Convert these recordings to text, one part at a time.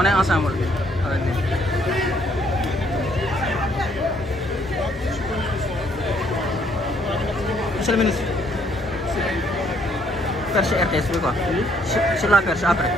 On est ensemble avec lui. Monsieur le ministre. Perche RTS bi quoi. Sur la perche après.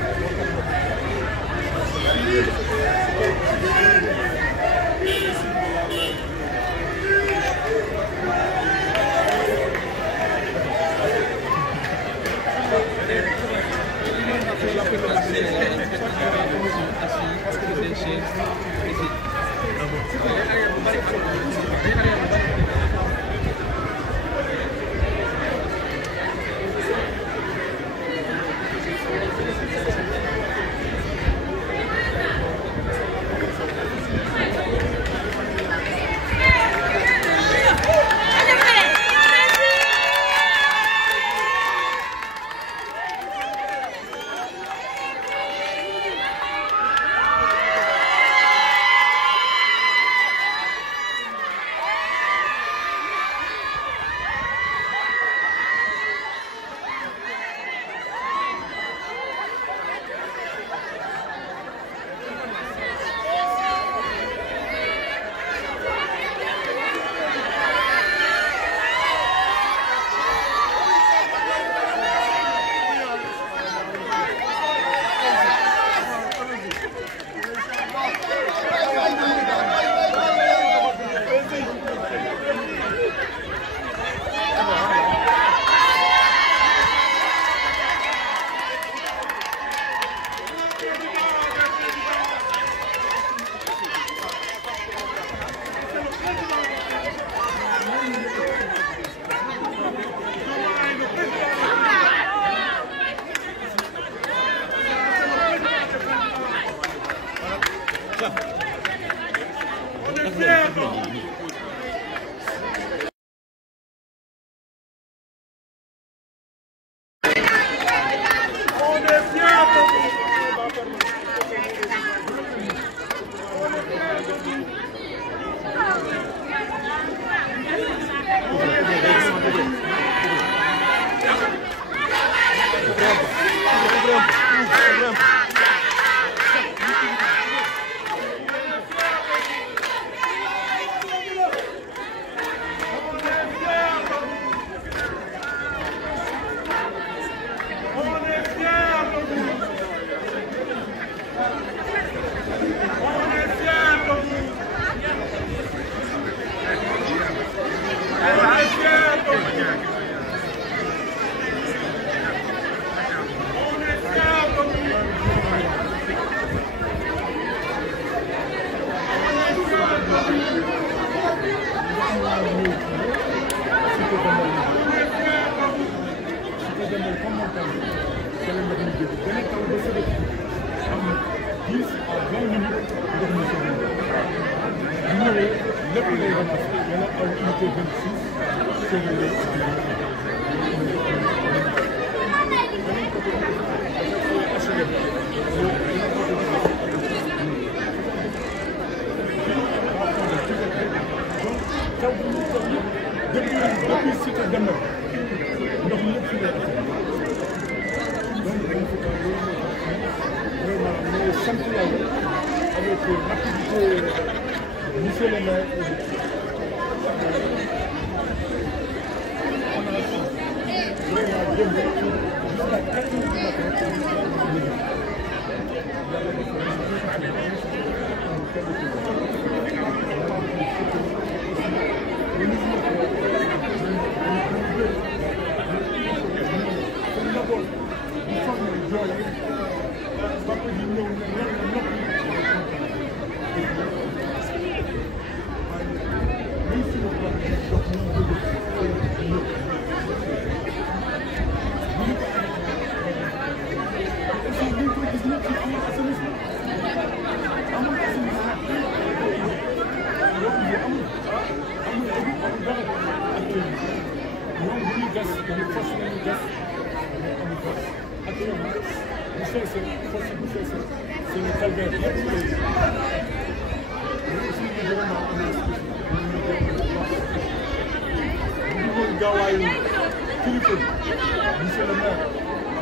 Monsieur le maire,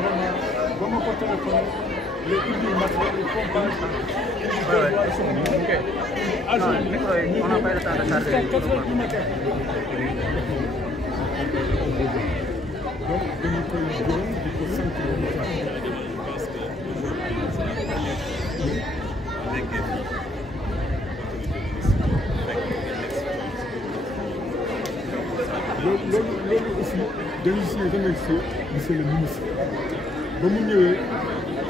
vraiment, ba ma ko téléphoné les usines matériels, les pompages, On n'a pas le temps de charger. jusqu'à 4 heures du matin. Donc, dañu koy gërëm di ko sant loolu aussi dañu si remercier monsieur le ministre ba mu ñëwee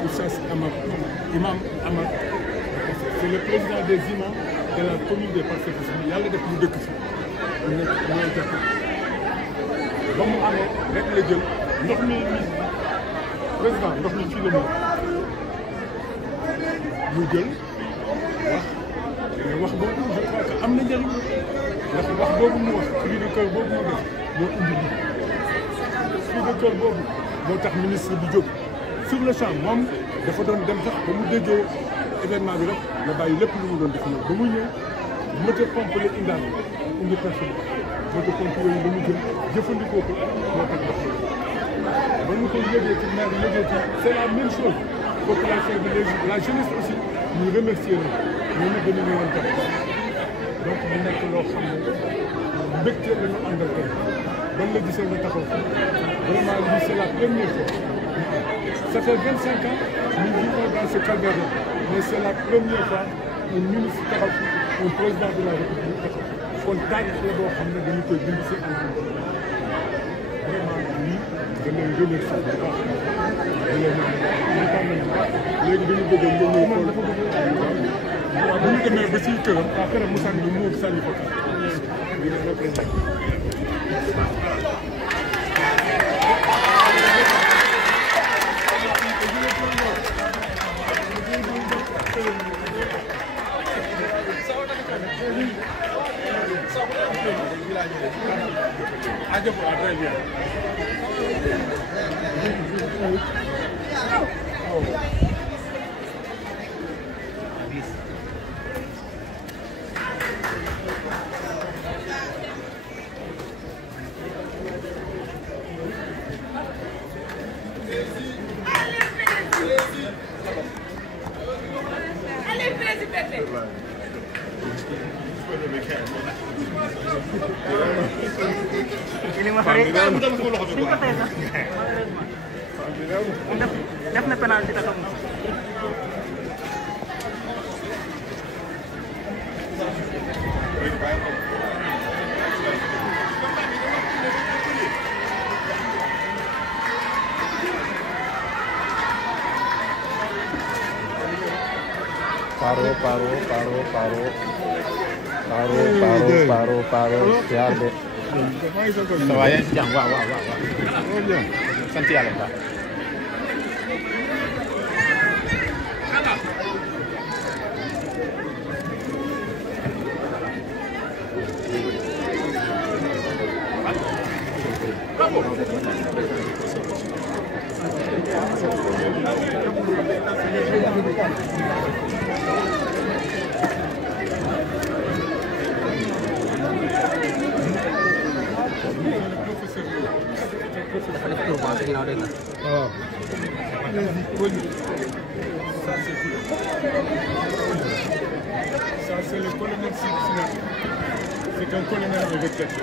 Oustaz Amar imam Amar c'est le président des imams de la commune des Parcelles Assainies yàlla def mu dëkk fi mu nekk mooy jàpp ba mu amee rek la jël ndox mi président ndox mi fii la mu jël wax boobu je crois que am na njëriñ ndax wax boobu mu wax cri de cœur boobu mu def moo indi lii cri de cœur boobu moo tax ministre bi jóg sur le champ moom dafa doon dem sax ba mu déggee événement bi rek la bàyyi lépp lu mu doon def ba mu ñëw moteur pompe la indaale indi personne moteur pompe yooyu ba mu jël jëfandikoo ko moo tax ndox ba ñu koy yëgee ci maire yëgee ci c'est la même chose population bi léegi la jeunesse aussi ñu remercier leen ñooñu dañu ñëwoon tax donc mu nekk loo xam ne mbégte la ñu àndal tey ban la gisee nga taxaw vraiment lii c'est la première fois ça fait 25 ans nous vivons dans ce calvaire-là mais c'est la première fois un ministre taxaw un président de la République taxaw kon taarix la boo xam ne dañu koy bind si àll vraiment lii dañ leen remercier bu baax di leen kontaan nañu léegi dañu bëgg nga ñëw xool waaw bu ñu demee ba si këram mu sànni mu sànni ko très bien. Ini Mas Ari, suñ ko tey sax def na penalty taxaw Paro, siap deh. Saya sedang, wah. Santi alam, Pak. dafa def tour ba ci ginnaaw dégg nga waaw ça c'est le colonel Sina. C'est un colonel de retraite.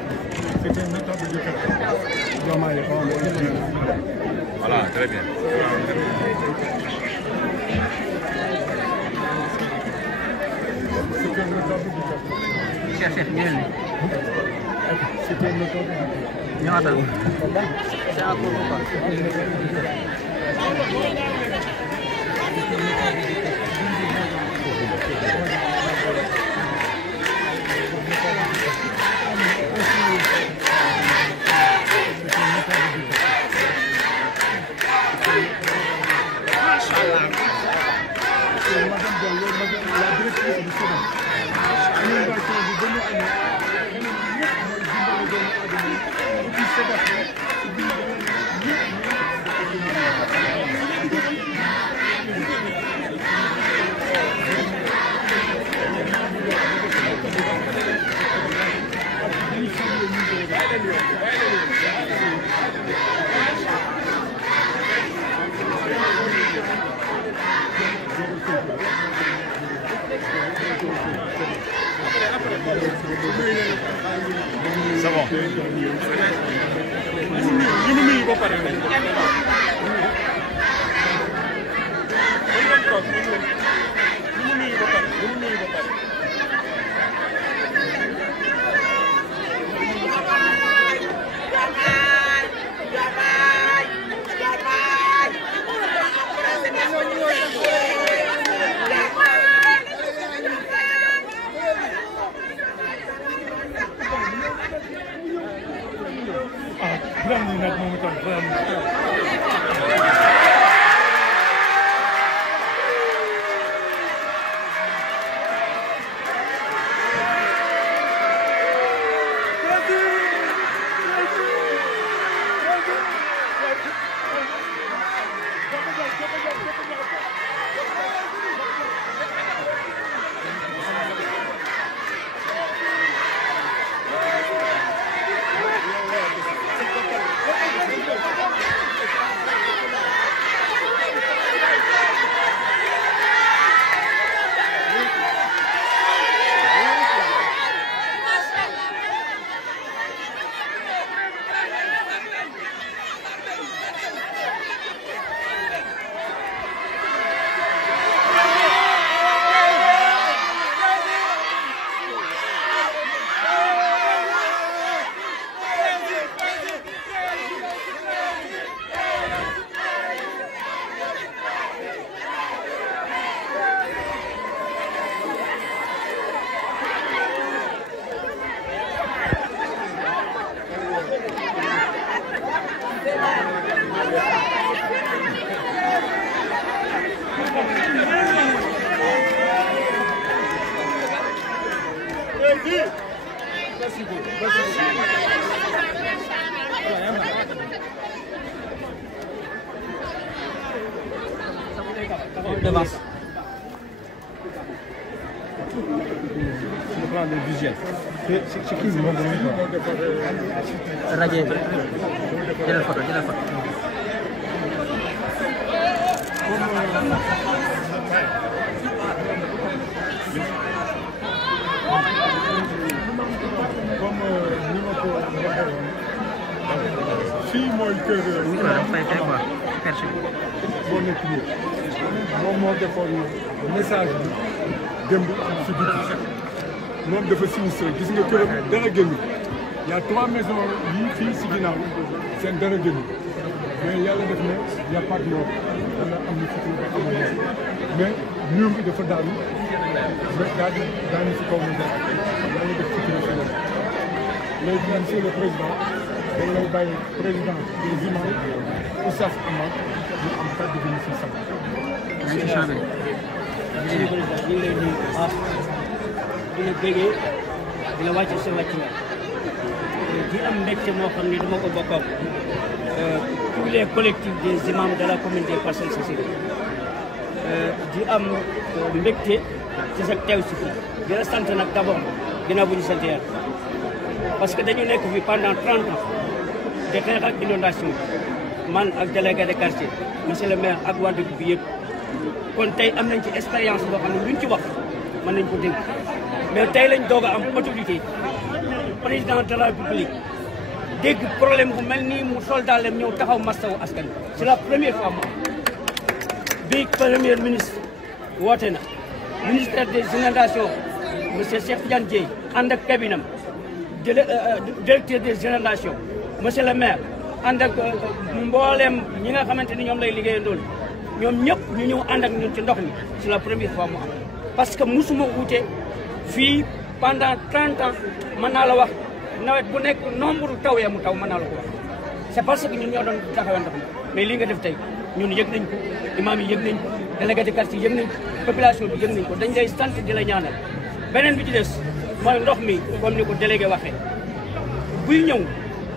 C'est un notable du quartier. Voilà, très bien. C'est un notable du quartier. Cheikh ñëwal ni C'est un notable du quartier. ñëwaatal c'est à court quoi ñu nuyu ba pare rek. Vraiment nag moom itam vraiment. Devance. Le plan de visuel. C'est qui le Radié. Jëlal photo. Comme ni ma ko waxee woon fii mooy kër boo nekk nii moom moo defoon message bi démb si biti moom dafa sinistre gis nga këram dara génn y a 3 maisons yii fii si ginnaaw seen dara génn mais yàlla def na y a pas de mort wala am na fitu ba amal mais mur bi dafa daanu daanu si kaw mu dara yàlla def ci kër si léegi monsieur le président dañ lay bàyyi président des imams Oustaz Amar ñu am kàddu gi ñu si sant. Monsieur Chamé. ñu ngi lay nuyu bu baax di la bégee di la wàcc sa wàcc nga di am mbégte moo xam ne dama ko bokk ak tous les collectifs des imams de la communauté Parcelles Assainies di am mbégte ci sa teew si fii di la sant nag d'abord ginnaaw bu ñu sant yàlla parce que dañu nekk fi pendant 30 ans de xeex ak inondation man ak délégué de quartier monsieur le maire ak waa dëkk bi yëpp kon tey am nañ ci expérience boo xam ne luñ ci wax mën nañ ko dégg mais tey lañ doog a am autorité président de la République dégg problème bu mel nii mu soldat lem ñëw taxaw mastawu askan wi c'est la première fois mu am bi premier ministre woote na ministère des inondations monsieur Cheikh Tidiane Dièye ànd ak cabinam directeur des inondations monsieur le maire ànd ak mbooleem ñi nga xamante ni ñoom lay liggéeyandool ñoom ñëpp ñu ñëw ànd ak ñun ci ndox mi c'est la première fois mu am parce que musuma wuute fii pendant 30 ans mën naa la wax nawet bu nekk nombre taw ya mu taw mën naa la ko wax c'est parce que ñun ñoo doon taxawee ndox mi mais lii nga def tey ñun yëg nañ ko imam yi yëg nañ ko délégué de quartier yëg nañ ko population bi yëg nañ ko dañ lay sant di la ñaanal beneen bi ci des mooy ndox mi comme ni ko délégué waxee buy ñëw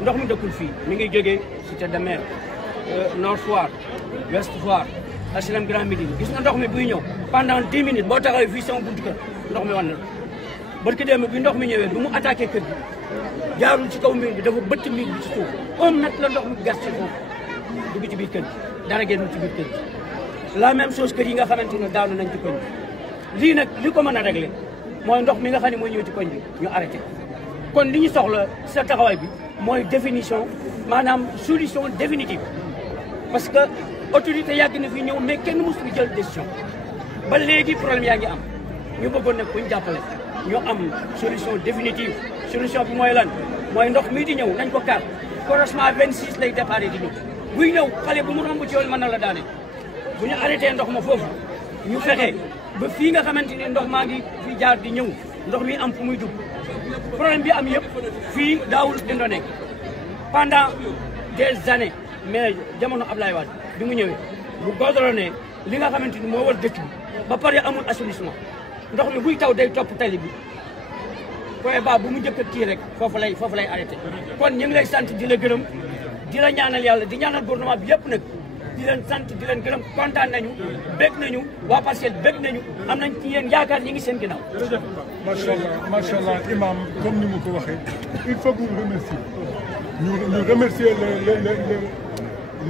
ndox mi dëkkul fii mi ngi jógee Cité de Mer Nord Foire Ouest Foire HLM Grand Médine gis nga ndox mi buy ñëw pendant 10 minutes boo taxawee fii sama buntu kër ndox mi wan na barki démb bi ndox mi ñëwee du mu attaqué kër gi jaarul ci kaw mbir bi dafa bëtt mbir bi ci suuf 1 mètre la ndox mi gas ci foofu dugg ci biir kër gi dara génn ci biir kër gi la même chose kër yi nga xamante ne daanu nañ ci koñ bi lii nag li ko mën a réglé mooy ndox mi nga xam ne mooy ñëw ci koñ bi ñu arrêté kon li ñu soxla sa taxawaay bi mooy définition maanaam solution définitive parce que autorité yàgg na fi ñëw mais kenn mësul jël décision ba léegi problème yaa ngi am ñu bëggoon nag kuñ jàppale ñu am solution définitive solution bi mooy lan mooy ndox mii di ñëw nañ ko kar croisement 26 lay départ di ñëw buy ñëw xale bu mu romb ci yoon mën na la daane bu ñu arrêté ndox ma foofu ñu fexe ba fii nga xamante ni ndox maa ngi fi jaar di ñëw ndox mi am fu muy dugg problème bi am yëpp fii daawul dindoo nekk pendant des années mais jamono Ablaye Wade bi mu ñëwee bu goudronné li nga xamante ni moo war dëkk bi ba pare amul assainissement ndox mi buy taw day topp tali bi koy ba bu mu njëkk a kii rek foofu lay arrêté kon ñu ngi lay sant di la gërëm di la ñaanal yàlla di ñaanal gouvernement bi yëpp nag di leen sant di leen gërëm kontaan nañu bég nañu waa Parcelles bég nañu am nañ ci yéen yaakaar ñi ngi seen ginnaaw. macha allah imam comme ni mu ko waxee il faut que ñu remercier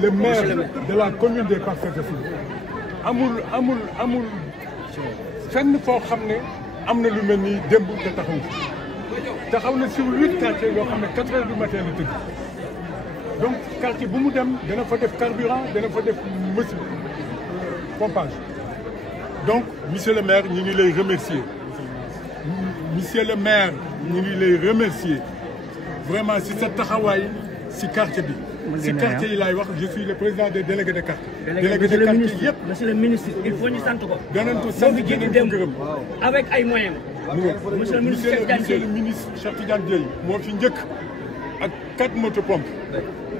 le maire de la commune des Parcelles Assainies amul fenn foo xam ne am na lu mel ni démb te taxaw na sur 8 quartiers yoo xam ne 4 heures du matin la tëdd donc quartier bu mu dem dana fa def carburant dana fa def pompage donc monsieur le maire ñu ngi lay remercier monsieur le maire ñu ngi lay remercier vraiment si sa taxawaay si quartier bi si quartier yi laay wax je suis le président des délégués de quartier. délégué de quartier yëpp monsieur le ministre il faut ñu sant ko. danañ ko sant danañ ko gërëm avec ay moyens. monsieur le ministre Cheikh Tidiane Dièye moo fi njëkk ak 4 motopompes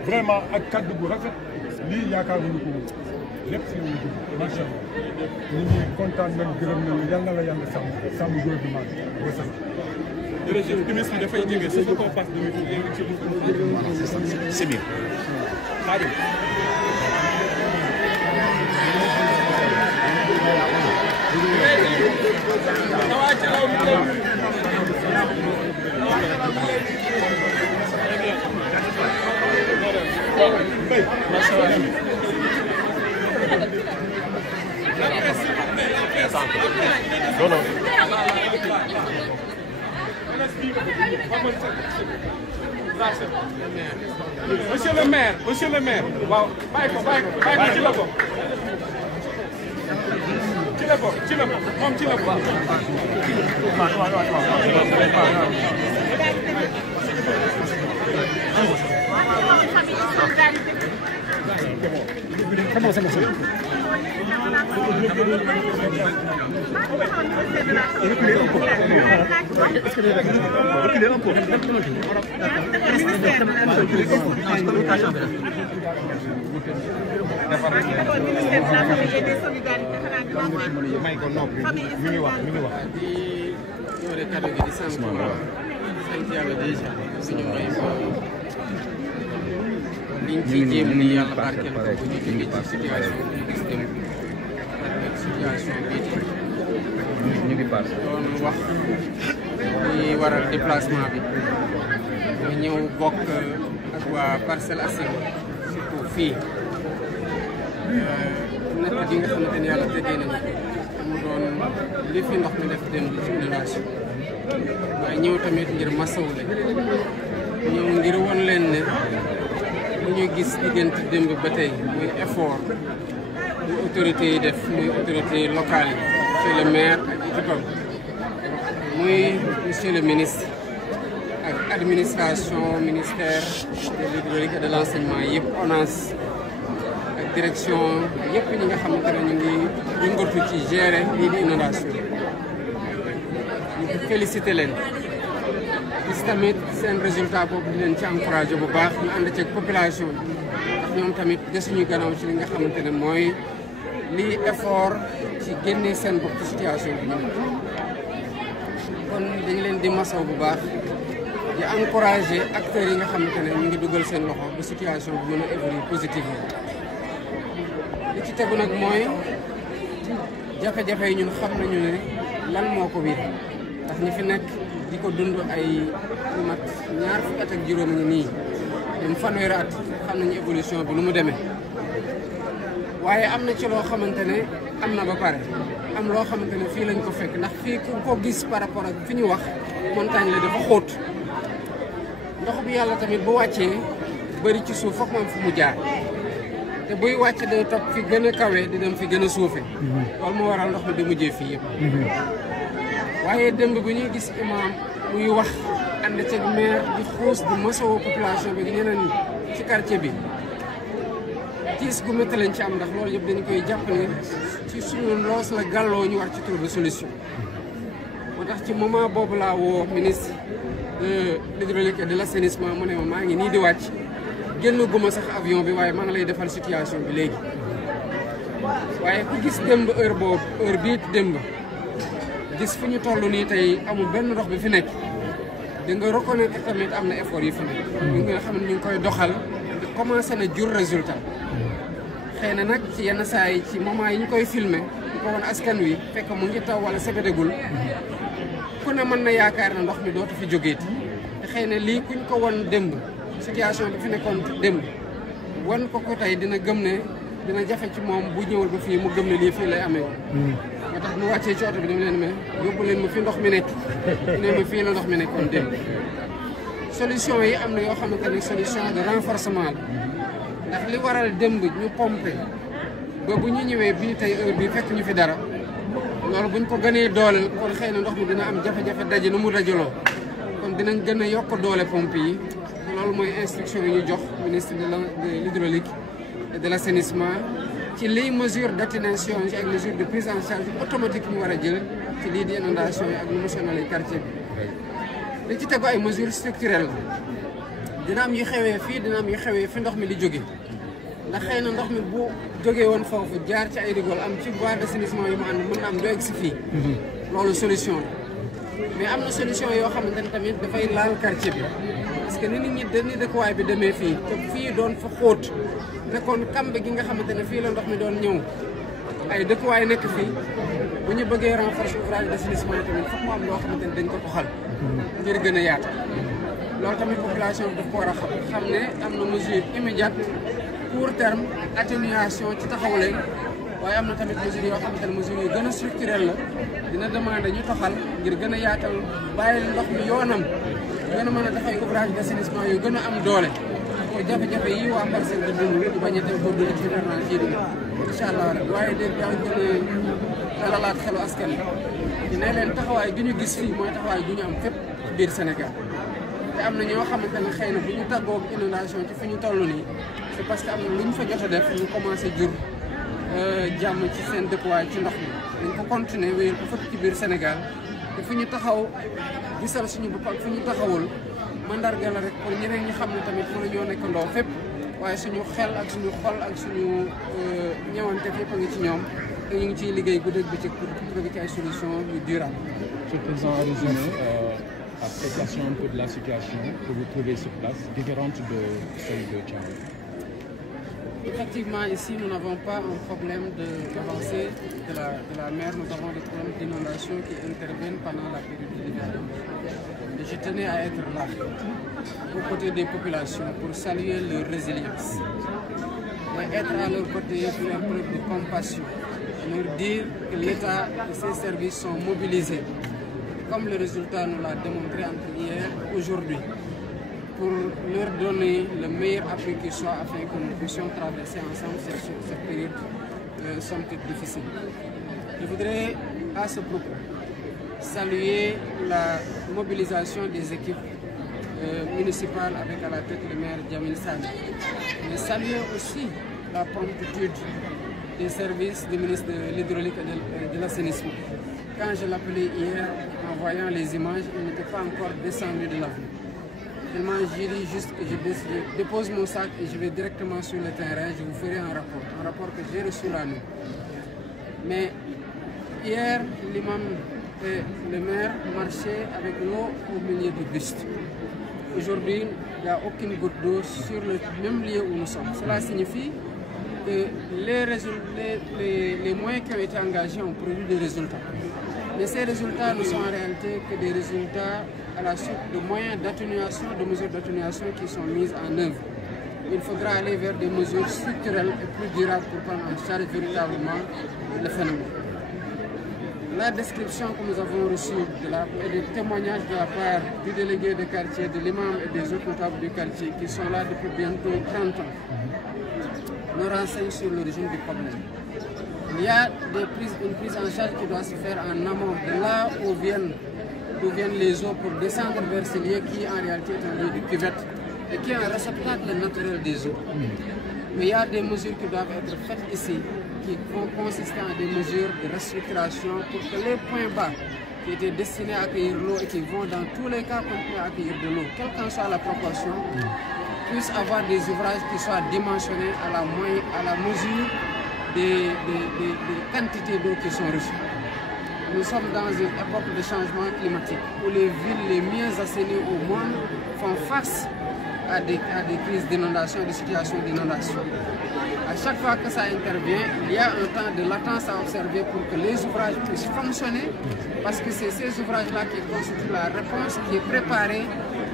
vraiment ak kaddu bu rafet lii yaakaaruñu ko woon lépp si lañu jóg macha allah ñu ngi kontaan nañu gërëm nañu yal na la yàlla sàmm gouvernement bi wasalaam. jërëjëf ministre bi dafay jege ce qu'on passe c'est bien. Monsieur le maire waaw bàyyi ko ci la bokk moom ci la bokk may ko noppi mi ngi wax di ñëwee kàddu gi di sant yàlla déjà suñu may liñ ci jéem ni yàlla barkeel ko bu ñu jógee ci situation bi ñu gis dem ak situation bii ñu ngi pass doon wax li waral déplacement bi ñu ñëw bokk ak waa Parcelles Assainies surtout fii natt gi nga xamante ni yàlla teggee nañu mu doon li fi ndox mi def dem ci inondation waaye ñëw tamit ngir masawu leen ñëw ngir won leen ne lu ñuy gis diggante démb ba tey muy effort muy autorités yi def muy autorités locales yi monsieur le maire ak équipe muy monsieur le ministre ak administration ministère de l'hydraulique et de l'enseignement yëpp ONAS ak direction yëpp ñi nga xamante ne ñu ngi yëngatu ci gérer lii di inondation ñu félicité leen gis tamit seen résultat boobu di leen ci encouragé bu baax ñu ànd ceeg population bi ndax ñoom tamit desuñu gannaaw ci li nga xamante ne mooy lii effort ci génne seen bopp ci situation bi ñu nekk kon dañu leen di masaw bu baax di encouragé acteurs yi nga xamante ne ñu ngi dugal seen loxo ba situation bi mën a évoluer positivement li ci tegu nag mooy jafe-jafe yi ñun xam nañu ne lan moo ko wiir ndax ñi fi nekk di ko dund ay mat ñaar fukki at ak juróom ñi nii dem fanweeri at xam nañu évolution bi nu mu demee waaye am na ci loo xamante ne am na ba pare am loo xamante ne fii lañ ko fekk ndax fii ku ko gis par rapport ak fi ñu wax montagne la dafa xóot ndox bi yàlla tamit bu wàccee bëri ci suuf foog mu am fu mu jaar te buy wàcc day topp fi gën a kawe di dem fi gën a suufe loolu moo waral ndox mi di mujjee fii yëpp waaye démb bi ñuy gis imam muy wax ànd ceeg maire di xuus di masoo population bi ñeneen ñi ci quartier bi tiis gu métti lañ ci am ndax loolu yëpp dañu koy jàppale ci suñu loos la gàlloo ñu war ci trouver solution moo tax ci moment boobu laa woo ministre de l'hydraulique et de l'assainissement mu ne ma maa ngi nii di wàcc génn guma sax avion bi waaye maa ngi lay defal situation bi léegi waaye ku gis démb heure bii démb gis fu ñu toll nii tey amul benn ndox bi fi nekk di nga reconnaître tamit am na effort yi fi nekk ñu nga xam ne ñu ngi koy doxal commencé na jur résultat xëy na nag ci yenn saa yi ci moment yi ñu koy filmer ñu ko woon askan wi fekk mu ngi taw wala sebedegul ku ne mën na yaakaar na ndox mi dootu fi jógeeti te xëy na lii kuñ ko won démb situation bi fi nekkoon démb wan ko tey dina gëm ne dina jafe ci moom bu ñëwal ba fii mu gëm ne lii fii lay amee moo tax mu wàccee ci oto bi dama leen ne yóbbu leen ma fi ndox mi nekk ne ma fii la ndox mi nekkoon démb solution yi am na yoo xamante ne solution de renforcement la ndax li waral démb ñu pompé ba bu ñu ñëwee bii tey heure bii fekk ñu fi dara loolu buñ ko gënee dooleel kon xëy na ndox mi dina am jafe-jafe daje nu mu dajaloo kon dinañ gën a yokk doole pompe yi loolu mooy instruction yi ñu jox ministre de l'hydraulique et de l'assainissement ci liy mesure d'atténuation yi ak mesure de prise en charge automatique ñu war a jël ci lii di inondation yi ak nu mu sonalee quartier bi li ci tegu ay mesures structurelles la dina am yu xewee fii dina am yu xewee fi ndox mi di jóge ndax xëy na ndox mi bu jógee woon foofu jaar ci ay rigole am ci voie d'assainissement yu mu ànd mën na am du egg si fii loolu solution la mais am na solution yoo xamante ne tamit dafay laal quartier bi parce que ni nit ñi ni dëkkuwaay bi demee fii te fii doon fa xóot nekkoon kambe gi nga xamante ne fii la ndox mi doon ñëw ay dëkkuwaay nekk fii bu ñu bëggee renforcer ouvrage d'assainissement tamit foog mu am loo xamante ne dañ ko toxal ngir gën a yaatu loolu tamit population bi daf ko war a xam ne am na mesure immédiate court terme atténuation ci taxawale waaye am na tamit mesures yoo xamante ne mesures yu gën a structurelles la dina demander ñu toxal ngir gën a yaatal bàyyil ndox mi yoonam gën a mën a def ay ouvrage d'assainissement yu gën a am doole pour jafe-jafe yi waa Parcelles di dund ñu bañ a dem pour dund ci hivernage yi di incha allah rek waaye de daa gën a dalalaat xelu askan wi ne leen taxawaay gi ñu gis fii mooy taxawaay gi ñu am fépp ci biir Sénégal te am na ñoo xamante ne xëy na bu ñu tàggoog inondation ci fi ñu toll nii c'est parce que am na lu ñu fa jot a def ñu commencé jur jàmm ci seen dëkkuwaay ci ndox mi dañ ko continuer wéyal ko fépp ci biir Sénégal te fu ñu taxaw gisal suñu bopp ak fu ñu taxawul mandarga la rek pour ñeneen ñi xam ne tamit mën nañoo nekk ndoo fépp waaye suñu xel ak suñu xol ak suñu ñëwante fépp a ngi ci ñoom te ñu ngi ciy liggéey guddeeg bëccëg pour trouver ci ay solutions yu durable. Monsieur le Président, à résumer, appréciation un peu de la situation que vous trouvez sur place, différente de celle de Thiaroye. Effectivement, ici, nous n'avons pas un problème d'avancée de la mer. Nous avons des problèmes d'inondation qui interviennent pendant la période de l'hiver. Et je tenais à être là, aux côtés des populations, pour saluer leur résilience. Et être à leur côté pour faire preuve de compassion. Leur dire que l'État et ses services sont mobilisés, comme le résultat nous l'a démontré entre hier et aujourd'hui, pour leur donner le meilleur appui qui soit afin que nous puissions traverser ensemble cette période somme toute difficile. Je voudrais à ce propos saluer la mobilisation des équipes municipales avec à la tête le maire Djamil Sani, mais saluer aussi la promptitude des services du ministre de l'Hydraulique et de l'Assainissement. Quand je l'appelais hier, en voyant les images, il n'était pas encore descendu de l'avion. J'ai dit juste que je dépose mon sac et je vais directement sur le terrain, je vous ferai un rapport que j'ai reçu la nuit. Mais hier, l'imam et le maire marchaient avec l'eau au milieu du buste. Aujourd'hui, il n'y a aucune goutte d'eau sur le même lieu où nous sommes. Cela signifie que les moyens qui ont été engagés ont produit des résultats. Mais ces résultats ne sont en réalité que des résultats à la suite de moyens d'atténuation, de mesures d'atténuation qui sont mises en œuvre. Il faudra aller vers des mesures structurelles et plus durables pour prendre en charge véritablement le phénomène. la description que nous avons reçue et des témoignages de la part du délégué de quartier, de l'imam et des autres notables du quartier qui sont là depuis bientôt 30 ans nous renseignent sur l'origine du problème. Il y a une prise en charge qui doit se faire en amont de là où viennent les eaux pour descendre vers ce lieu qui en réalité est un lieu de cuvette et qui est un réceptacle naturel des eaux. Mais il y a des mesures qui doivent être faites ici, qui vont consister en des mesures de restructuration pour que les points bas qui étaient destinés à accueillir l'eau et qui vont dans tous les cas continuer à accueillir de l'eau, quelle qu'en soit la proportion, puissent avoir des ouvrages qui soient dimensionnés à la mesure des quantités d'eau qui sont reçues. Nous sommes dans une époque de changement climatique où les villes les mieux assainies au monde font face à des crises d'inondation, des situations d'inondation. À chaque fois que ça intervient, il y a un temps de latence à observer pour que les ouvrages puissent fonctionner, parce que c'est ces ouvrages-là qui constituent la réponse qui est préparée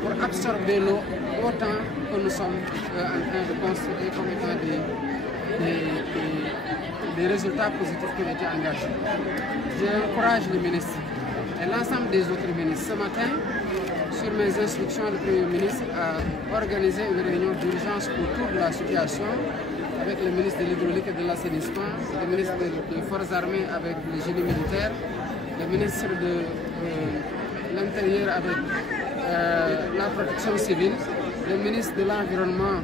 pour absorber l'eau autant que nous sommes en train de constater comme étant des résultats positifs qui ont été engagés. J'encourage le ministre et l'ensemble des autres ministres. Ce matin, sur mes instructions, le Premier ministre a organisé une réunion d'urgence autour de la situation avec le ministre de l'Hydraulique et de l'Assainissement, le ministre des Forces armées avec le génie militaire, le ministre de l'Intérieur avec la protection civile, le ministre de l'Environnement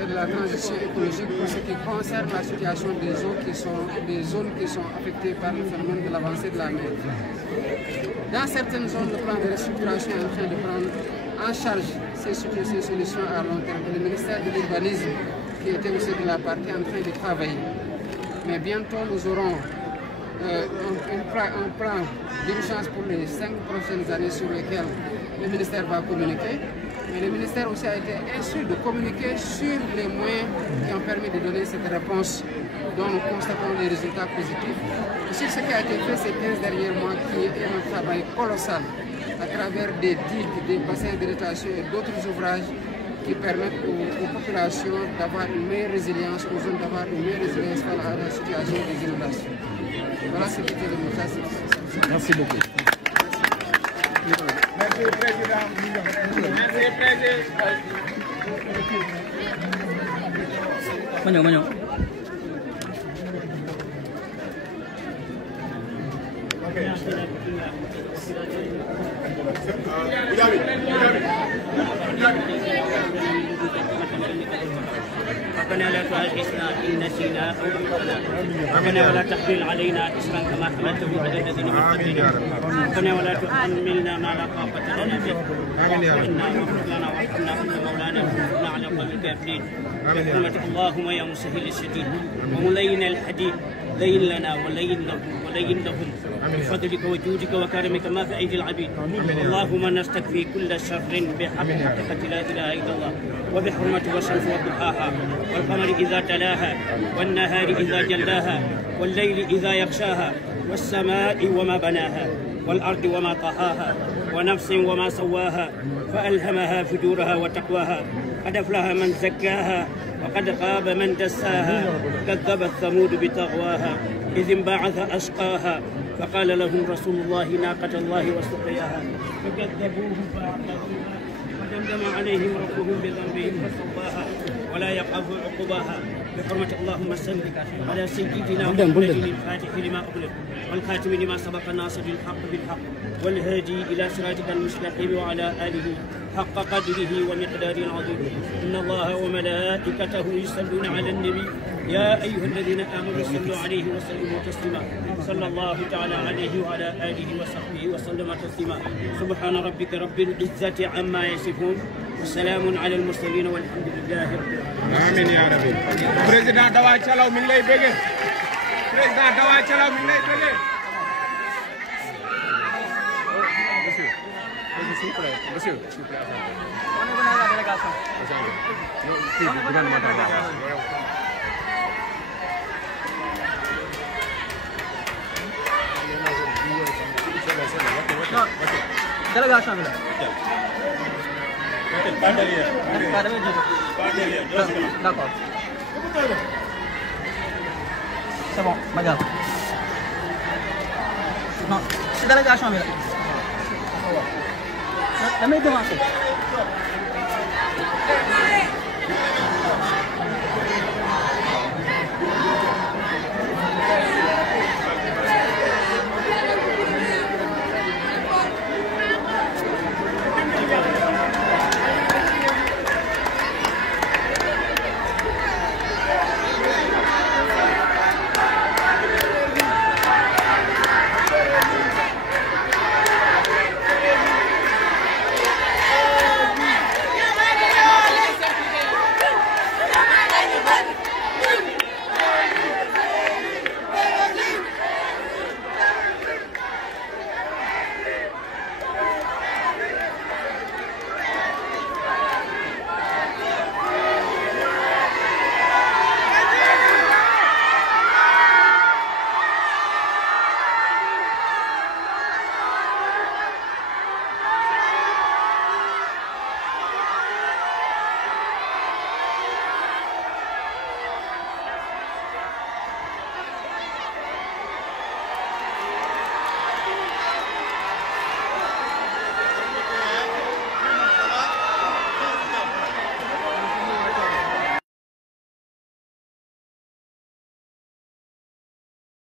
et de la transition écologique pour ce qui concerne la situation des zones qui sont affectées par le phénomène de l'avancée de la mer. Dans certaines zones, le plan de restructuration est en train de prendre en charge ces solutions à long terme. Le ministère de l'Urbanisme, qui était aussi de la partie, en train de travailler. Mais bientôt, nous aurons un plan d'urgence pour les 5 prochaines années sur lesquelles le ministère va communiquer. Mais le ministère aussi a été instruit de communiquer sur les moyens qui ont permis de donner cette réponse dont nous constatons des résultats positifs. Et sur ce qui a été fait ces 15 derniers mois, qui est un travail colossal à travers des digues, des bassins de rétention et d'autres ouvrages qui permettent aux populations d'avoir une meilleure résilience, aux zones d'avoir une meilleure résilience face à la situation des inondations. Voilà ce qui était le message. Merci beaucoup. Merci, Président. Merci, Président. Mano. ربنا لا تؤاخذنا إن نسينا أو أخطأنا ربنا ولا تحمل علينا إصرا كما حملته على الذين من قبلنا ربنا ولا تحملنا ما لا طاقة لنا به واعف عنا واغفر لنا وارحمنا أنت مولانا وانصرنا على القوم الكافرين بحرمة اللهم يا مسهل الشديد وملين الحديد لين لنا ولين لهم بفضلك وجودك وكرمك ما في أيدي العبيد اللهم نستكفي كل شر بحق حقيقة لا إله إلا الله وبحرمة والشمس وضحاها والقمر إذا تلاها والنهار إذا جلاها والليل إذا يغشاها والسماء وما بناها والأرض وما طحاها ونفس وما سواها فألهمها فجورها وتقواها قد أفلح من زكاها وقد خاب من دساها كذبت ثمود بطغواها إذ انبعث أشقاها فقال لهم رسول الله ناقة الله وسقياها فكذبوه فعقروها ودمدم عليهم ربهم بذنبهم فسواها ولا يخاف عقباها بحرمة اللهم صل على سيدنا محمد الفاتح لما أغلق والخاتم لما سبق الناصر الحق بالحق والهادي إلى صراطك المستقيم وعلى آله حق قدره ومقداره العظيم إن الله وملائكته يصلون على النبي يا أيها الذين آمنوا صلوا عليه وسلموا تسليما صلى الله تعالى عليه وعلى آله وصحبه وسلم تسليما سبحان ربك رب العزة عما يصفون وسلام على المرسلين والحمد لله رب العالمين. آمين يا رب. Président Dawa Thialaw mi ngi lay bëgg. Président Dawa Thialaw mi ngi lay bëgg. Monsieur, s'il vous plaît. On est venu à la délégation. Non, délégation bi la. D'accord. C'est bon, ma gars. non si délégation bi la damay devancer